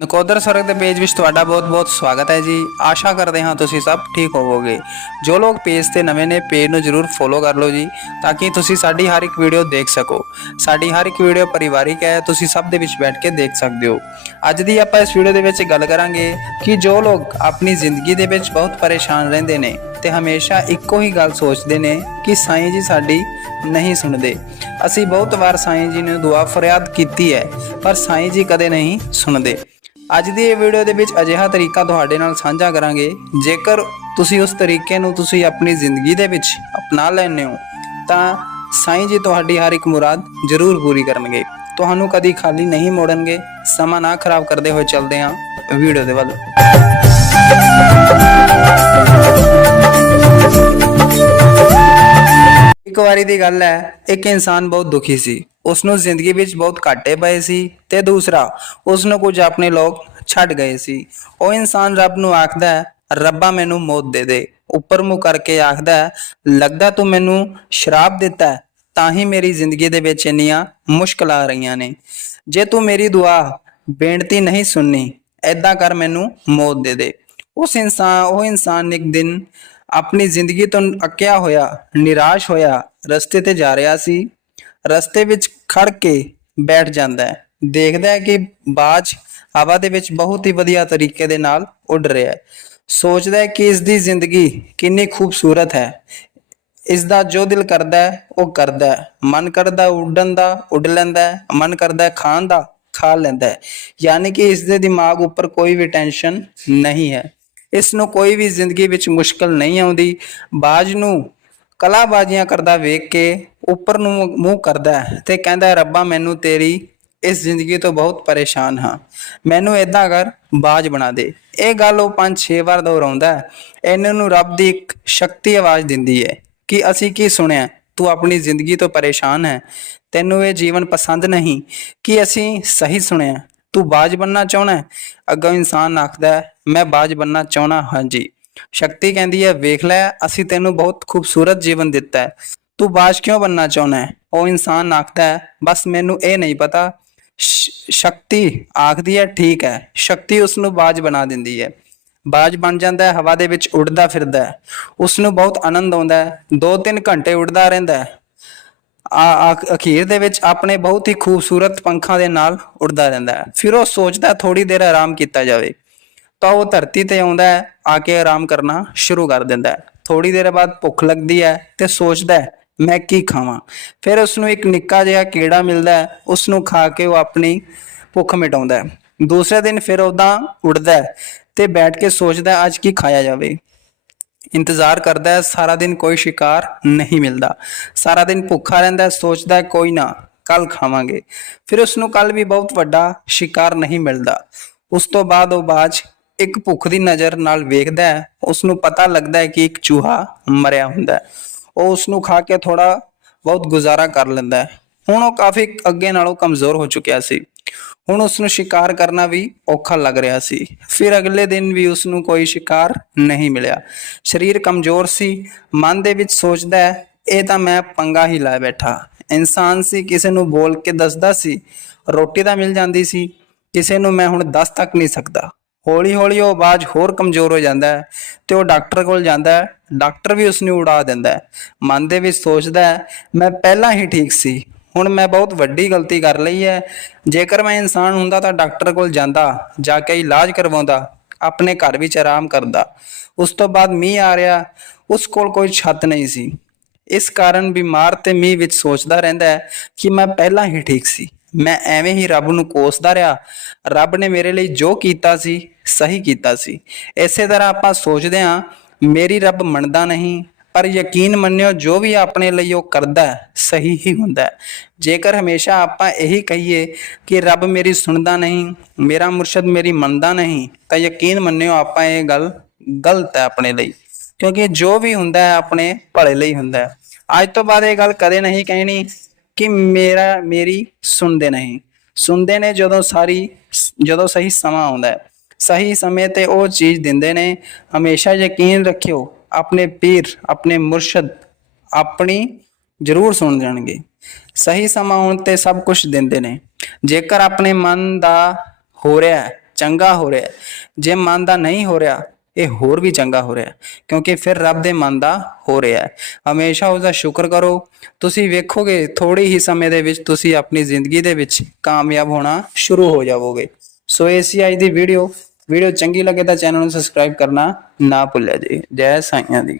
ਨਕੋਦਰ ਸਰਗ ਦੇ ਪੇਜ ਵਿੱਚ ਤੁਹਾਡਾ ਬਹੁਤ-ਬਹੁਤ ਸਵਾਗਤ ਹੈ ਜੀ। ਆਸ਼ਾ ਕਰਦੇ ਹਾਂ ਤੁਸੀਂ ਸਭ ਠੀਕ ਹੋਵੋਗੇ। ਜੋ ਲੋਕ ਪੇਜ ਤੇ ਨਵੇਂ ਨੇ, ਪੇਜ ਨੂੰ ਜਰੂਰ ਫੋਲੋ ਕਰ ਲਓ ਜੀ, ਤਾਂ ਕਿ ਤੁਸੀਂ ਸਾਡੀ ਹਰ ਇੱਕ ਵੀਡੀਓ ਦੇਖ ਸਕੋ। ਸਾਡੀ ਹਰ ਇੱਕ ਵੀਡੀਓ ਪਰਿਵਾਰਿਕ ਹੈ, ਤੁਸੀਂ ਸਭ ਦੇ ਵਿੱਚ ਬੈਠ ਕੇ ਦੇਖ ਸਕਦੇ ਹੋ। ਅੱਜ ਦੀ ਆਪਾਂ ਇਸ ਵੀਡੀਓ ਦੇ ਵਿੱਚ ਗੱਲ ਕਰਾਂਗੇ ਕਿ ਜੋ ਲੋਕ ਆਪਣੀ ਜ਼ਿੰਦਗੀ ਦੇ ਵਿੱਚ ਬਹੁਤ ਪਰੇਸ਼ਾਨ ਰਹਿੰਦੇ ਨੇ ਤੇ ਹਮੇਸ਼ਾ ਇੱਕੋ ਹੀ ਗੱਲ ਸੋਚਦੇ ਨੇ ਕਿ ਸਾਈਂ ਜੀ ਸਾਡੀ ਨਹੀਂ ਸੁਣਦੇ। ਅਸੀਂ ਬਹੁਤ ਵਾਰ ਸਾਈਂ ਜੀ ਨੂੰ ਦੁਆ ਫਰਿਆਦ ਕੀਤੀ ਹੈ, ਪਰ ਸਾਈਂ ਜੀ ਕਦੇ ਨਹੀਂ ਸੁਣਦੇ। ਅੱਜ ਦੀ ਇਹ ਵੀਡੀਓ ਦੇ ਵਿੱਚ ਅਜਿਹਾ ਤਰੀਕਾ ਤੁਹਾਡੇ ਨਾਲ ਸਾਂਝਾ ਕਰਾਂਗੇ। ਜੇਕਰ ਤੁਸੀਂ ਉਸ ਤਰੀਕੇ ਨੂੰ ਤੁਸੀਂ ਆਪਣੀ ਜ਼ਿੰਦਗੀ ਦੇ ਵਿੱਚ ਅਪਣਾ ਲੈਂਦੇ ਹੋ, ਤਾਂ ਸਾਈਂ ਜੀ ਤੁਹਾਡੀ ਹਰ ਇੱਕ ਮੁਰਾਦ ਜ਼ਰੂਰ ਪੂਰੀ ਕਰਨਗੇ। ਤੁਹਾਨੂੰ ਕਦੀ ਖਾਲੀ ਨਹੀਂ ਮੋੜਨਗੇ, ਸਮਾਂ ਨਾ ਖਰਾਬ ਕਰਦੇ ਹੋਏ ਚੱਲਦੇ ਹਾਂ ਵੀਡੀਓ ਦੇ ਵੱਲ। ਇੱਕ ਵਾਰੀ ਦੀ ਗੱਲ ਹੈ, ਇੱਕ ਇਨਸਾਨ ਬਹੁਤ ਦੁਖੀ ਸੀ। ਉਸ ਨੂੰ ਜ਼ਿੰਦਗੀ ਵਿੱਚ ਬਹੁਤ ਘਾਟੇ ਪਏ ਸੀ ਤੇ ਦੂਸਰਾ ਉਸ ਨੂੰ ਕੁਝ ਆਪਣੇ ਲੋਕ ਛੱਡ ਗਏ ਸੀ। ਉਹ ਇਨਸਾਨ ਰੱਬ ਨੂੰ ਆਖਦਾ ਹੈ ਰੱਬਾ ਮੈਨੂੰ ਮੌਤ ਦੇ ਦੇ। ਉੱਪਰ ਮੂੰਹ ਕਰਕੇ ਆਖਦਾ ਹੈ ਲੱਗਦਾ ਤੂੰ ਮੈਨੂੰ ਸ਼ਰਾਬ ਦਿੱਤਾ ਹੈ, ਤਾਂ ਹੀ ਮੇਰੀ ਜ਼ਿੰਦਗੀ ਦੇ ਵਿੱਚ ਇੰਨੀਆਂ ਮੁਸ਼ਕਲਾਂ ਆ ਰਹੀਆਂ ਨੇ। ਜੇ ਤੂੰ ਮੇਰੀ ਦੁਆ ਬੇਨਤੀ ਨਹੀਂ ਸੁਣਨੀ ਐਦਾਂ ਕਰ ਮੈਨੂੰ ਮੌਤ ਦੇ ਦੇ। ਉਸ ਇਨਸਾਨ ਉਹ ਇਨਸਾਨ ਇੱਕ ਦਿਨ ਆਪਣੀ ਜ਼ਿੰਦਗੀ ਤੋਂ ਅੱਕਿਆ ਹੋਇਆ ਨਿਰਾਸ਼ ਹੋਇਆ ਰਸਤੇ ਤੇ ਜਾ ਰਿਹਾ ਸੀ। ਰਸਤੇ ਵਿੱਚ ਖੜ ਕੇ ਬੈਠ ਜਾਂਦਾ ਹੈ। ਦੇਖਦਾ ਹੈ ਕਿ ਬਾਜ ਹਵਾ ਦੇ ਵਿੱਚ ਬਹੁਤ ਹੀ ਵਧੀਆ ਤਰੀਕੇ ਦੇ ਨਾਲ ਉੱਡ ਰਿਹਾ ਹੈ। ਸੋਚਦਾ ਹੈ ਕਿ ਇਸ ਦੀ ਜ਼ਿੰਦਗੀ ਕਿੰਨੀ ਖੂਬਸੂਰਤ ਹੈ। ਇਸ ਦਾ ਜੋ ਦਿਲ ਕਰਦਾ ਹੈ, ਉਹ ਕਰਦਾ ਹੈ। ਮਨ ਕਰਦਾ ਉੱਡਣ ਦਾ, ਉੱਡ ਲੈਂਦਾ ਹੈ। ਮਨ ਕਰਦਾ ਖਾਣ ਦਾ, ਖਾ ਲੈਂਦਾ ਹੈ। ਯਾਨੀ ਕਿ ਇਸ ਦੇ ਦਿਮਾਗ ਉੱਪਰ ਕੋਈ ਵੀ ਟੈਨਸ਼ਨ ਨਹੀਂ ਹੈ। ਇਸ ਨੂੰ ਕੋਈ ਵੀ ਜ਼ਿੰਦਗੀ ਵਿੱਚ ਮੁਸ਼ਕਲ ਨਹੀਂ ਆਉਂਦੀ। ਬਾਜ ਨੂੰ ਕਲਾਬਾਜ਼ੀਆਂ ਕਰਦਾ ਵੇਖ ਕੇ ਉੱਪਰ ਨੂੰ ਮੂੰਹ ਕਰਦਾ ਹੈ ਤੇ ਕਹਿੰਦਾ, ਰੱਬਾ, ਮੈਨੂੰ ਤੇਰੀ ਇਸ ਜ਼ਿੰਦਗੀ ਤੋਂ ਬਹੁਤ ਪਰੇਸ਼ਾਨ ਹਾਂ। ਮੈਨੂੰ ਇਦਾਂ ਕਰ, ਬਾਜ ਬਣਾ ਦੇ। ਇਹ ਗੱਲ ਉਹ ਪੰਜ ਛੇ ਵਾਰ ਦੁਹਰਾਉਂਦਾ ਹੈ। ਇਹਨਾਂ ਨੂੰ ਰੱਬ ਦੀ ਇੱਕ ਸ਼ਕਤੀ ਆਵਾਜ਼ ਦਿੰਦੀ ਹੈ ਕਿ ਅਸੀਂ ਕੀ ਸੁਣਿਆ? ਤੂੰ ਆਪਣੀ ਜ਼ਿੰਦਗੀ ਤੋਂ ਪਰੇਸ਼ਾਨ ਹੈ। ਤੈਨੂੰ ਇਹ ਜੀਵਨ ਪਸੰਦ ਨਹੀਂ ਕਿ ਅਸੀਂ ਸਹੀ ਸੁਣਿਆ। ਤੂੰ ਬਾਜ ਬੰਨਣਾ ਚਾਹਣਾ ਹੈ? ਅੱਗੋਂ ਇਨਸਾਨ ਆਖਦਾ ਮੈਂ ਬਾਜ ਬੰਨਣਾ ਚਾਹਣਾ ਹਾਂਜੀ ਸ਼ਕਤੀ ਕਹਿੰਦੀ ਹੈ, ਵੇਖ ਲੈ, ਅਸੀਂ ਤੈਨੂੰ ਬਹੁਤ ਖੂਬਸੂਰਤ ਜੀਵਨ ਦਿੱਤਾ ਹੈ। ਤੂੰ ਬਾਜ ਕਿਉਂ ਬੰਨਣਾ ਚਾਹੁੰਦਾ ਹੈ? ਉਹ ਇਨਸਾਨ ਆਖਦਾ ਹੈ, ਬਸ ਮੈਨੂੰ ਇਹ ਨਹੀਂ ਪਤਾ। ਸ਼ਕਤੀ ਆਖਦੀ ਹੈ, ਠੀਕ ਹੈ। ਸ਼ਕਤੀ ਉਸ ਨੂੰ ਬਾਜ ਬਣਾ ਦਿੰਦੀ ਹੈ। ਬਾਜ ਬਣ ਜਾਂਦਾ ਹੈ, ਹਵਾ ਦੇ ਵਿੱਚ ਉੱਡਦਾ ਫਿਰਦਾ ਹੈ। ਉਸ ਨੂੰ ਬਹੁਤ ਆਨੰਦ ਆਉਂਦਾ ਹੈ। 2-3 ਘੰਟੇ ਉੱਡਦਾ ਰਹਿੰਦਾ ਹੈ। ਆ ਅਖੀਰ ਦੇ ਵਿੱਚ ਆਪਣੇ ਬਹੁਤ ਹੀ ਖੂਬਸੂਰਤ ਪੰਖਾਂ ਦੇ ਨਾਲ ਉੱਡਦਾ ਰਹਿੰਦਾ ਹੈ। ਫਿਰ ਉਹ ਸੋਚਦਾ ਥੋੜੀ ਦੇਰ ਆਰਾਮ ਕੀਤਾ ਜਾਵੇ। ਤਾਂ ਉਹ ਧਰਤੀ ਤੇ ਆਉਂਦਾ ਹੈ, ਆ ਕੇ ਆਰਾਮ ਕਰਨਾ ਸ਼ੁਰੂ ਕਰ ਦਿੰਦਾ ਹੈ। ਥੋੜੀ ਦੇਰ ਬਾਅਦ ਭੁੱਖ ਲੱਗਦੀ ਹੈ ਤੇ ਸੋਚਦਾ ਹੈ, ਮੈਂ ਕੀ ਖਾਵਾਂ? ਫਿਰ ਉਸ ਨੂੰ ਇੱਕ ਨਿੱਕਾ ਜਿਹਾ ਕੀੜਾ ਮਿਲਦਾ ਹੈ ਉਸ ਨੂੰ ਖਾ ਕੇ ਉਹ ਆਪਣੀ ਭੁੱਖ ਮਿਟਾਉਂਦਾ ਹੈ। ਦੂਸਰੇ ਦਿਨ ਫਿਰ ਉਹਦਾ ਉੱਡਦਾ ਹੈ ਤੇ ਬੈਠ ਕੇ ਸੋਚਦਾ ਅੱਜ ਕੀ ਖਾਇਆ ਜਾਵੇ? ਇੰਤਜ਼ਾਰ ਕਰਦਾ ਹੈ, ਸਾਰਾ ਦਿਨ ਕੋਈ ਸ਼ਿਕਾਰ ਨਹੀਂ ਮਿਲਦਾ। ਸਾਰਾ ਦਿਨ ਭੁੱਖਾ ਰਹਿੰਦਾ ਹੈ, ਸੋਚਦਾ ਕੋਈ ਨਾ ਕੱਲ ਖਾਵਾਂਗੇ। ਫਿਰ ਉਸ ਨੂੰ ਕੱਲ ਵੀ ਬਹੁਤ ਵੱਡਾ ਸ਼ਿਕਾਰ ਨਹੀਂ ਮਿਲਦਾ। ਉਸ ਤੋਂ ਬਾਅਦ ਉਹ ਬਾਜ ਇੱਕ ਭੁੱਖ ਦੀ ਨਜ਼ਰ ਨਾਲ ਵੇਖਦਾ ਹੈ ਉਸ ਨੂੰ ਪਤਾ ਲੱਗਦਾ ਹੈ ਕਿ ਇੱਕ ਚੂਹਾ ਮਰਿਆ ਹੁੰਦਾ ਹੈ। ਉਹ ਉਸ ਨੂੰ ਖਾ ਕੇ ਥੋੜਾ ਬਹੁਤ ਗੁਜ਼ਾਰਾ ਕਰ ਲੈਂਦਾ ਹੈ। ਹੁਣ ਉਹ ਕਾਫੀ ਅੱਗੇ ਨਾਲੋਂ ਕਮਜ਼ੋਰ ਹੋ ਚੁੱਕਿਆ ਸੀ। ਹੁਣ ਉਸ ਨੂੰ ਸ਼ਿਕਾਰ ਕਰਨਾ ਵੀ ਔਖਾ ਲੱਗ ਰਿਹਾ ਸੀ। ਫਿਰ ਅਗਲੇ ਦਿਨ ਵੀ ਉਸ ਨੂੰ ਕੋਈ ਸ਼ਿਕਾਰ ਨਹੀਂ ਮਿਲਿਆ। ਸਰੀਰ ਕਮਜ਼ੋਰ ਸੀ, ਮਨ ਦੇ ਵਿੱਚ ਸੋਚਦਾ ਹੈ, ਇਹ ਤਾਂ ਮੈਂ ਪੰਗਾ ਹੀ ਲੈ ਬੈਠਾ। ਇਨਸਾਨ ਸੀ, ਕਿਸੇ ਨੂੰ ਬੋਲ ਕੇ ਦੱਸਦਾ ਸੀ, ਰੋਟੀ ਤਾਂ ਮਿਲ ਜਾਂਦੀ ਸੀ, ਕਿਸੇ ਨੂੰ ਮੈਂ ਹੁਣ ਦੱਸ ਤੱਕ ਨਹੀਂ ਸਕਦਾ। ਹੌਲੀ ਹੌਲੀ ਉਹ ਆਵਾਜ਼ ਹੋਰ ਕਮਜ਼ੋਰ ਹੋ ਜਾਂਦਾ ਹੈ ਤੇ ਉਹ ਡਾਕਟਰ ਕੋਲ ਜਾਂਦਾ ਹੈ। ਡਾਕਟਰ ਵੀ ਉਸ ਨੂੰ ਉਡਾ ਦਿੰਦਾ ਹੈ। ਮਨ ਦੇ ਵਿੱਚ ਸੋਚਦਾ ਹੈ, ਮੈਂ ਪਹਿਲਾਂ ਹੀ ਠੀਕ ਸੀ। ਹੁਣ ਮੈਂ ਬਹੁਤ ਵੱਡੀ ਗਲਤੀ ਕਰ ਲਈ ਹੈ। ਜੇਕਰ ਮੈਂ ਇਨਸਾਨ ਹੁੰਦਾ ਤਾਂ ਡਾਕਟਰ ਕੋਲ ਜਾਂਦਾ, ਜਾ ਕੇ ਇਲਾਜ ਕਰਵਾਉਂਦਾ, ਆਪਣੇ ਘਰ ਵਿੱਚ ਆਰਾਮ ਕਰਦਾ। ਉਸ ਤੋਂ ਬਾਅਦ ਮੀਂਹ ਆ ਰਿਹਾ, ਉਸ ਕੋਲ ਕੋਈ ਛੱਤ ਨਹੀਂ ਸੀ। ਇਸ ਕਾਰਨ ਬਿਮਾਰ ਤੇ ਮੀਂਹ ਵਿੱਚ ਸੋਚਦਾ ਰਹਿੰਦਾ ਹੈ ਕਿ ਮੈਂ ਪਹਿਲਾਂ ਹੀ ਠੀਕ ਸੀ। ਮੈਂ ਐਵੇਂ ਹੀ ਰੱਬ ਨੂੰ ਕੋਸਦਾ ਰਿਹਾ। ਰੱਬ ਨੇ ਮੇਰੇ ਲਈ ਜੋ ਕੀਤਾ ਸੀ ਸਹੀ ਕੀਤਾ ਸੀ। ਇਸੇ ਤਰ੍ਹਾਂ ਆਪਾਂ ਸੋਚਦੇ ਹਾਂ, ਮੇਰੀ ਰੱਬ ਮੰਨਦਾ ਨਹੀਂ, ਪਰ ਯਕੀਨ ਮੰਨਿਓ, ਜੋ ਵੀ ਆਪਣੇ ਲਈ ਉਹ ਕਰਦਾ ਸਹੀ ਹੀ ਹੁੰਦਾ ਜੇਕਰ ਹਮੇਸ਼ਾ ਆਪਾਂ ਇਹੀ ਕਹੀਏ ਕਿ ਰੱਬ ਮੇਰੀ ਸੁਣਦਾ ਨਹੀਂ, ਮੇਰਾ ਮੁਰਸ਼ਦ ਮੇਰੀ ਮੰਨਦਾ ਨਹੀਂ, ਤਾਂ ਯਕੀਨ ਮੰਨਿਓ ਆਪਾਂ ਇਹ ਗੱਲ ਗਲਤ ਹੈ ਆਪਣੇ ਲਈ। ਕਿਉਂਕਿ ਜੋ ਵੀ ਹੁੰਦਾ ਹੈ, ਆਪਣੇ ਭਲੇ ਲਈ ਹੁੰਦਾ ਹੈ। ਅੱਜ ਤੋਂ ਬਾਅਦ ਇਹ ਗੱਲ ਕਦੇ ਨਹੀਂ ਕਹਿਣੀ ਕਿ ਮੇਰਾ, ਮੇਰੀ ਸੁਣਦੇ ਨਹੀਂ। ਸੁਣਦੇ ਨੇ ਜਦੋਂ ਸਾਰੀ, ਜਦੋਂ ਸਹੀ ਸਮਾਂ ਆਉਂਦਾ ਹੈ। ਸਹੀ ਸਮੇਂ ਤੇ ਉਹ ਚੀਜ਼ ਦਿੰਦੇ ਨੇ। ਹਮੇਸ਼ਾ ਯਕੀਨ ਰੱਖਿਓ, ਆਪਣੇ ਪੀਰ, ਆਪਣੇ ਮੁਰਸ਼ਦ ਆਪਣੀ ਜ਼ਰੂਰ ਸੁਣ ਜਾਣਗੇ। ਸਹੀ ਸਮਾਂ ਹੋਣ ਤੇ ਸਭ ਕੁਝ ਦਿੰਦੇ ਨੇ। ਜੇਕਰ ਆਪਣੇ ਮਨ ਦਾ ਹੋ ਰਿਹਾ ਚੰਗਾ ਹੋ ਰਿਹਾ ਜੇ ਮਨ ਦਾ ਨਹੀਂ ਹੋ ਰਿਹਾ, ਇਹ ਹੋਰ ਵੀ ਚੰਗਾ ਹੋ ਰਿਹਾ ਕਿਉਂਕਿ ਫਿਰ ਰੱਬ ਦੇ ਮਨ ਦਾ ਹੋ ਰਿਹਾ ਹੈ। ਹਮੇਸ਼ਾ ਉਸ ਦਾ ਸ਼ੁਕਰ ਕਰੋ। ਤੁਸੀਂ ਵੇਖੋਗੇ ਥੋੜੀ ਹੀ ਸਮੇਂ ਦੇ ਵਿੱਚ ਤੁਸੀਂ ਆਪਣੀ ਜ਼ਿੰਦਗੀ ਦੇ ਵਿੱਚ ਕਾਮਯਾਬ ਹੋਣਾ ਸ਼ੁਰੂ ਹੋ ਜਾਵੋਗੇ। ਸੋ ਇਹ ਸੀ ਅੱਜ ਦੀ ਵੀਡੀਓ ਵੀਡੀਓ ਚੰਗੀ ਲੱਗੇ ਤਾਂ ਚੈਨਲ ਨੂੰ ਸਬਸਕ੍ਰਾਈਬ ਕਰਨਾ ਨਾ ਭੁੱਲਿਆ ਜੀ। ਜੈ ਸਾਈਆਂ ਦੀ।